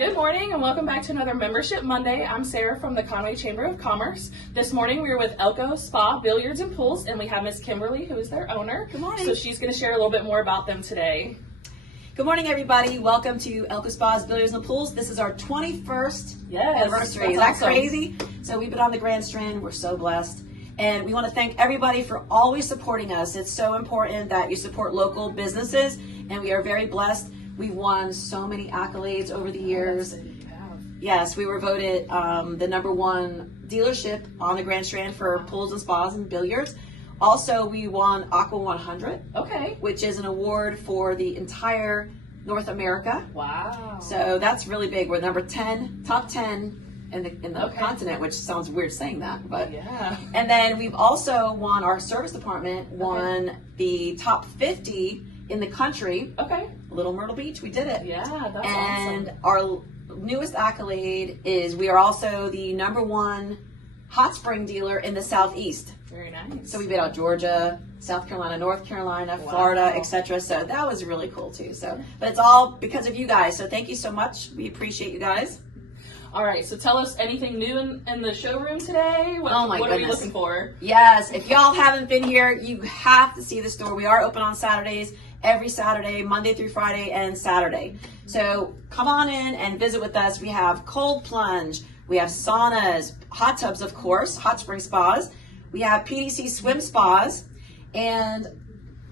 Good morning and welcome back to another Membership Monday. I'm Sarah from the Conway Chamber of Commerce. This morning we are with Elko Spa, Billiards and Pools, and we have Miss Kimberly, who is their owner. Good morning. So she's going to share a little bit more about them today. Good morning, everybody. Welcome to Elko Spas, Billiards and Pools. This is our 21st anniversary. Is that awesome. Crazy? So we've been on the Grand Strand. We're so blessed. And we want to thank everybody for always supporting us. It's so important that you support local businesses, and we are very blessed. We've won so many accolades over the years. Yes, we were voted the #1 dealership on the Grand Strand for pools and spas and billiards. Also, we won Aqua 100, which is an award for the entire North America. Wow. So that's really big. We're number 10, top 10 in the continent, which sounds weird saying that, but yeah. And then we've also won, our service department won the top 50 in the country. Little Myrtle Beach, we did it. Yeah, that's and awesome. Our newest accolade is we are also the #1 hot spring dealer in the Southeast. Very nice. So we beat out Georgia, South Carolina, North Carolina, Florida, etc. So that was really cool too. So, but it's all because of you guys. So thank you so much. We appreciate you guys. All right, so tell us anything new in the showroom today. What are we looking for? Yes, if y'all haven't been here, you have to see the store. We are open on Saturdays, every Saturday, Monday through Friday, and Saturday. So come on in and visit with us. We have cold plunge, we have saunas, hot tubs, of course, hot spring spas. We have PDC swim spas, and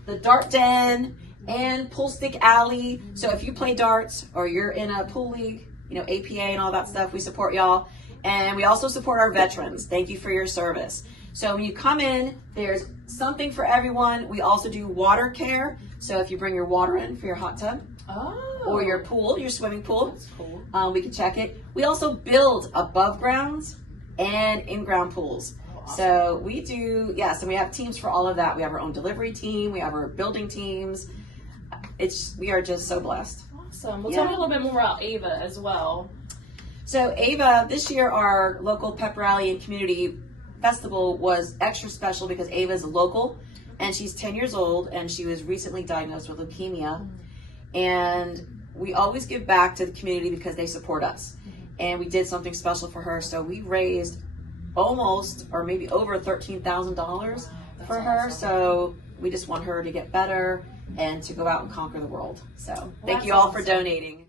the dart den, and pool stick alley. So if you play darts or you're in a pool league, you know, APA and all that stuff, we support y'all. And we also support our veterans. Thank you for your service. So when you come in, there's something for everyone. We also do water care. So if you bring your water in for your hot tub or your pool, your swimming pool, that's cool. We can check it. We also build above grounds and in-ground pools. Awesome. So we do, yes, and we have teams for all of that. We have our own delivery team. We have our building teams. We are just so blessed. Awesome. Well, tell me a little bit more about Ava as well. So Ava, this year our local pep rally and community festival was extra special because Ava is local and she's 10 years old and she was recently diagnosed with leukemia. And we always give back to the community because they support us. And we did something special for her. So we raised almost or maybe over $13,000 for her. Awesome. So we just want her to get better and to go out and conquer the world. So thank you all for donating.